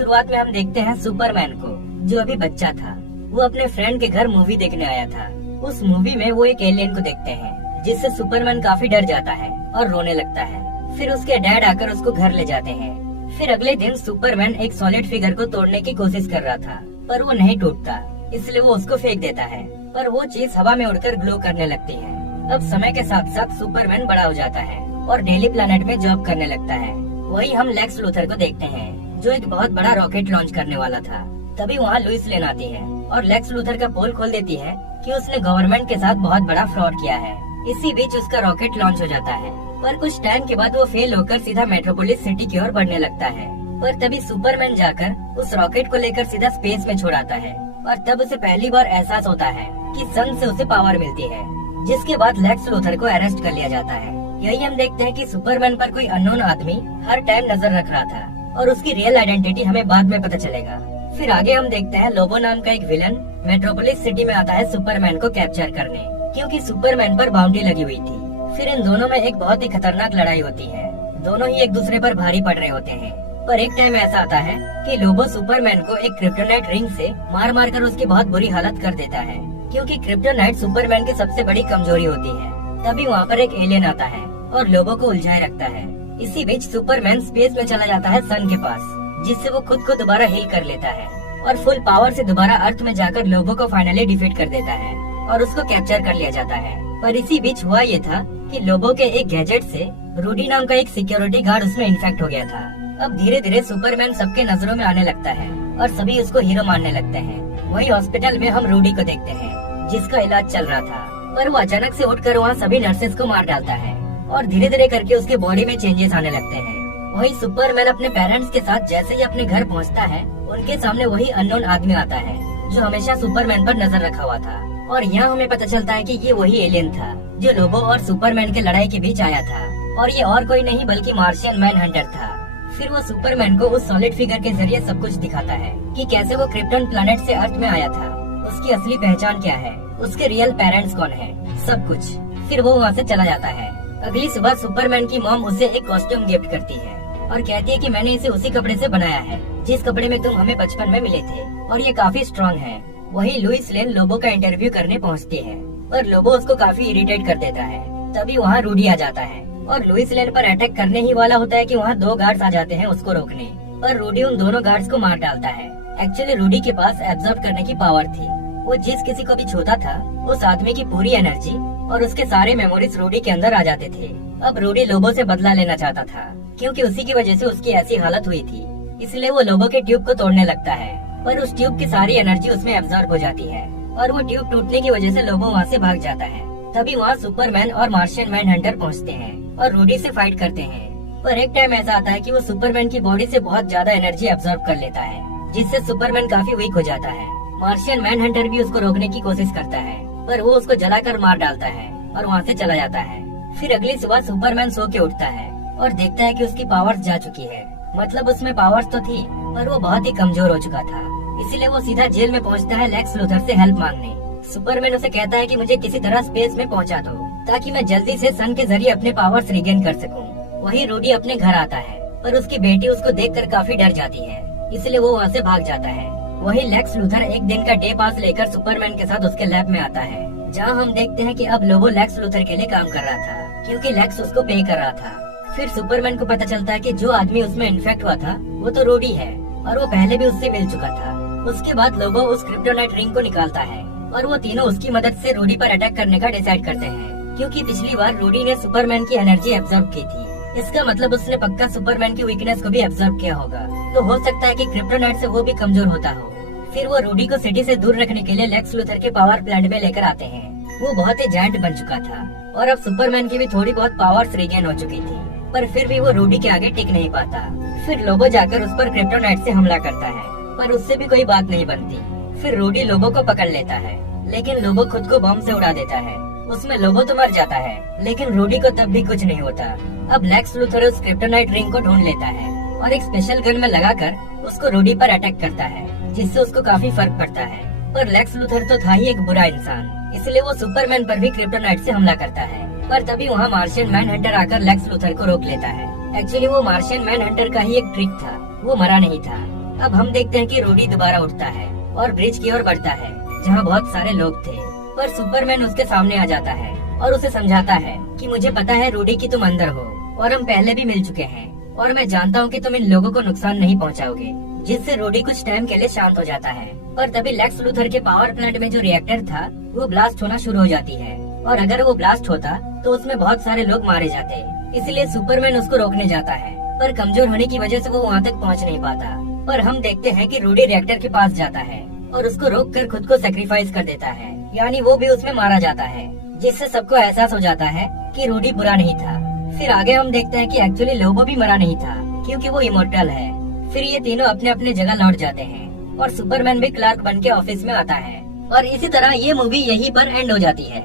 शुरुआत में हम देखते हैं सुपरमैन को, जो अभी बच्चा था। वो अपने फ्रेंड के घर मूवी देखने आया था। उस मूवी में वो एक एलियन को देखते हैं, जिससे सुपरमैन काफी डर जाता है और रोने लगता है। फिर उसके डैड आकर उसको घर ले जाते हैं। फिर अगले दिन सुपरमैन एक सॉलिड फिगर को तोड़ने की कोशिश कर रहा था, पर वो नहीं टूटता, इसलिए वो उसको फेंक देता है। पर वो चीज हवा में उड़कर ग्लो करने लगती है। अब समय के साथ साथ सुपरमैन बड़ा हो जाता है और डेली प्लैनेट में जॉब करने लगता है। वही हम लेक्स लूथर को देखते हैं, जो एक बहुत बड़ा रॉकेट लॉन्च करने वाला था। तभी वहाँ लुइस लेन आती है और लेक्स लूथर का पोल खोल देती है कि उसने गवर्नमेंट के साथ बहुत बड़ा फ्रॉड किया है। इसी बीच उसका रॉकेट लॉन्च हो जाता है, पर कुछ टाइम के बाद वो फेल होकर सीधा मेट्रोपोलिस सिटी की ओर बढ़ने लगता है। पर तभी सुपरमैन जाकर उस रॉकेट को लेकर सीधा स्पेस में छोड़ाता है और तब उसे पहली बार एहसास होता है कि सन से उसे पावर मिलती है। जिसके बाद लेक्स लूथर को अरेस्ट कर लिया जाता है। यही हम देखते हैं कि सुपरमैन पर कोई अननोन आदमी हर टाइम नजर रख रहा था और उसकी रियल आइडेंटिटी हमें बाद में पता चलेगा। फिर आगे हम देखते हैं लोबो नाम का एक विलन मेट्रोपोलिस सिटी में आता है सुपरमैन को कैप्चर करने, क्योंकि सुपरमैन पर बाउंड्री लगी हुई थी। फिर इन दोनों में एक बहुत ही खतरनाक लड़ाई होती है। दोनों ही एक दूसरे पर भारी पड़ रहे होते हैं। पर एक टाइम ऐसा आता है कि लोबो सुपरमैन को एक क्रिप्टोनाइट रिंग से मार मार कर उसकी बहुत बुरी हालत कर देता है, क्योंकि क्रिप्टोनाइट सुपरमैन की सबसे बड़ी कमजोरी होती है। तभी वहाँ पर एक एलियन आता है और लोबो को उलझाए रखता है। इसी बीच सुपरमैन स्पेस में चला जाता है सन के पास, जिससे वो खुद को दोबारा हील कर लेता है और फुल पावर से दोबारा अर्थ में जाकर लोबो को फाइनली डिफीट कर देता है और उसको कैप्चर कर लिया जाता है। पर इसी बीच हुआ ये था कि लोबो के एक गैजेट से रूडी नाम का एक सिक्योरिटी गार्ड उसमें इन्फेक्ट हो गया था। अब धीरे धीरे सुपरमैन सबके नजरों में आने लगता है और सभी उसको हीरो मानने लगते हैं। वही हॉस्पिटल में हम रूडी को देखते हैं, जिसका इलाज चल रहा था, पर वो अचानक से उठकर वहाँ सभी नर्सेस को मार डालता है और धीरे धीरे करके उसके बॉडी में चेंजेस आने लगते हैं। वही सुपरमैन अपने पेरेंट्स के साथ जैसे ही अपने घर पहुँचता है, उनके सामने वही अननोन आदमी आता है जो हमेशा सुपरमैन पर नजर रखा हुआ था। और यहाँ हमें पता चलता है कि ये वही एलियन था जो लोबो और सुपरमैन के लड़ाई के बीच आया था, और ये और कोई नहीं बल्कि मार्शियन मैन हंटर था। फिर वो सुपरमैन को उस सॉलिड फिगर के जरिए सब कुछ दिखाता है कि कैसे वो क्रिप्टन प्लैनेट से अर्थ में आया था, उसकी असली पहचान क्या है, उसके रियल पेरेंट्स कौन है, सब कुछ। फिर वो वहाँ से चला जाता है। अगली सुबह सुपरमैन की मॉम उसे एक कॉस्ट्यूम गिफ्ट करती है और कहती है कि मैंने इसे उसी कपड़े से बनाया है जिस कपड़े में तुम हमें बचपन में मिले थे, और ये काफी स्ट्रॉन्ग है। वही लुइस लेन लोबो का इंटरव्यू करने पहुँचती है, पर लोबो उसको काफी इरिटेट कर देता है। तभी वहाँ रूडी आ जाता है और लुइस लेन पर अटैक करने ही वाला होता है कि वहाँ 2 गार्ड्स आ जाते हैं उसको रोकने, पर रूडी उन दोनों गार्ड्स को मार डालता है। एक्चुअली रूडी के पास एब्जॉर्ब करने की पावर थी। वो जिस किसी को भी छूता था, उस आदमी की पूरी एनर्जी और उसके सारे मेमोरीज रूडी के अंदर आ जाते थे। अब रूडी लोबो से बदला लेना चाहता था, क्योंकि उसी की वजह से उसकी ऐसी हालत हुई थी। इसलिए वो लोबो के ट्यूब को तोड़ने लगता है, पर उस ट्यूब की सारी एनर्जी उसमें एब्जॉर्ब हो जाती है और वो ट्यूब टूटने की वजह से लोबो वहाँ से भाग जाता है। तभी वहाँ सुपरमैन और मार्शियन मैन हंटर पहुँचते हैं और रूडी से फाइट करते हैं। पर एक टाइम ऐसा आता है कि वो सुपरमैन की बॉडी से बहुत ज्यादा एनर्जी एब्जॉर्ब कर लेता है, जिससे सुपरमैन काफी वीक हो जाता है। मार्शियन मैन हंटर भी उसको रोकने की कोशिश करता है, पर वो उसको जलाकर मार डालता है और वहाँ से चला जाता है। फिर अगली सुबह सुपरमैन सो के उठता है और देखता है कि उसकी पावर्स जा चुकी है। मतलब उसमें पावर्स तो थी, पर वो बहुत ही कमजोर हो चुका था। इसीलिए वो सीधा जेल में पहुँचता है लेक्स लूथर से हेल्प मांगने। सुपरमैन उसे कहता है कि मुझे किसी तरह स्पेस में पहुंचा दो, ताकि मैं जल्दी से सन के जरिए अपने पावर्स रिगेन कर सकूं। वही रूडी अपने घर आता है, पर उसकी बेटी उसको देखकर काफी डर जाती है, इसलिए वो वहाँ से भाग जाता है। वही लेक्स लूथर एक दिन का डे पास लेकर सुपरमैन के साथ उसके लैब में आता है, जहाँ हम देखते हैं कि अब लोबो लेक्स लूथर के लिए काम कर रहा था, क्योंकि लेक्स उसको पे कर रहा था। फिर सुपरमैन को पता चलता है कि जो आदमी उसमें इन्फेक्ट हुआ था वो तो रूडी है, और वो पहले भी उससे मिल चुका था। उसके बाद लोबो उस क्रिप्टोनाइट रिंग को निकालता है और वो तीनों उसकी मदद से रूडी पर अटैक करने का डिसाइड करते हैं, क्योंकि पिछली बार रूडी ने सुपरमैन की एनर्जी एब्जॉर्ब की थी। इसका मतलब उसने पक्का सुपरमैन की वीकनेस को भी एब्जॉर्ब किया होगा, तो हो सकता है कि क्रिप्टोनाइट से वो भी कमजोर होता हो। फिर वो रूडी को सिटी से दूर रखने के लिए लेक्स लूथर के पावर प्लांट में लेकर आते हैं। वो बहुत ही जायंट बन चुका था और अब सुपरमैन की भी थोड़ी बहुत पावर्स रिगेन हो चुकी थी, पर फिर भी वो रूडी के आगे टिक नहीं पाता। फिर लोबो जाकर उस पर क्रिप्टोनाइट से हमला करता है, पर उससे भी कोई बात नहीं बनती। फिर रूडी लोबो को पकड़ लेता है, लेकिन लोबो खुद को बम से उड़ा देता है। उसमें लोबो तो मर जाता है, लेकिन रूडी को तब भी कुछ नहीं होता। अब लेक्स लूथर उस क्रिप्टोनाइट रिंग को ढूंढ लेता है और एक स्पेशल गन में लगाकर उसको रूडी पर अटैक करता है, जिससे उसको काफी फर्क पड़ता है। पर लेक्स लूथर तो था ही एक बुरा इंसान, इसलिए वो सुपरमैन पर भी क्रिप्टोनाइट से हमला करता है। पर तभी वहाँ मार्शियन मैन हंटर आकर लेक्स लूथर को रोक लेता है। एक्चुअली वो मार्शियन मैन हंटर का ही एक ट्रिक था, वो मरा नहीं था। अब हम देखते हैं कि रूडी दोबारा उठता है और ब्रिज की ओर बढ़ता है जहाँ बहुत सारे लोग थे, पर सुपरमैन उसके सामने आ जाता है और उसे समझाता है कि मुझे पता है रूडी कि तुम अंदर हो और हम पहले भी मिल चुके हैं और मैं जानता हूँ कि तुम इन लोगों को नुकसान नहीं पहुँचाओगे, जिससे रूडी कुछ टाइम के लिए शांत हो जाता है। पर तभी लेक्स लूथर के पावर प्लांट में जो रिएक्टर था वो ब्लास्ट होना शुरू हो जाती है और अगर वो ब्लास्ट होता तो उसमें बहुत सारे लोग मारे जाते, इसलिए सुपरमैन उसको रोकने जाता है, पर कमजोर होने की वजह से वो वहाँ तक पहुँच नहीं पाता। पर हम देखते हैं कि रूडी रिएक्टर के पास जाता है और उसको रोक कर खुद को सेक्रीफाइस कर देता है, यानी वो भी उसमें मारा जाता है, जिससे सबको एहसास हो जाता है कि रूडी बुरा नहीं था। फिर आगे हम देखते हैं कि एक्चुअली लोबो भी मरा नहीं था क्योंकि वो इमोर्टल है। फिर ये तीनों अपने अपने जगह लौट जाते हैं और सुपरमैन भी क्लार्क बन के ऑफिस में आता है और इसी तरह ये मूवी यहीं पर एंड हो जाती है।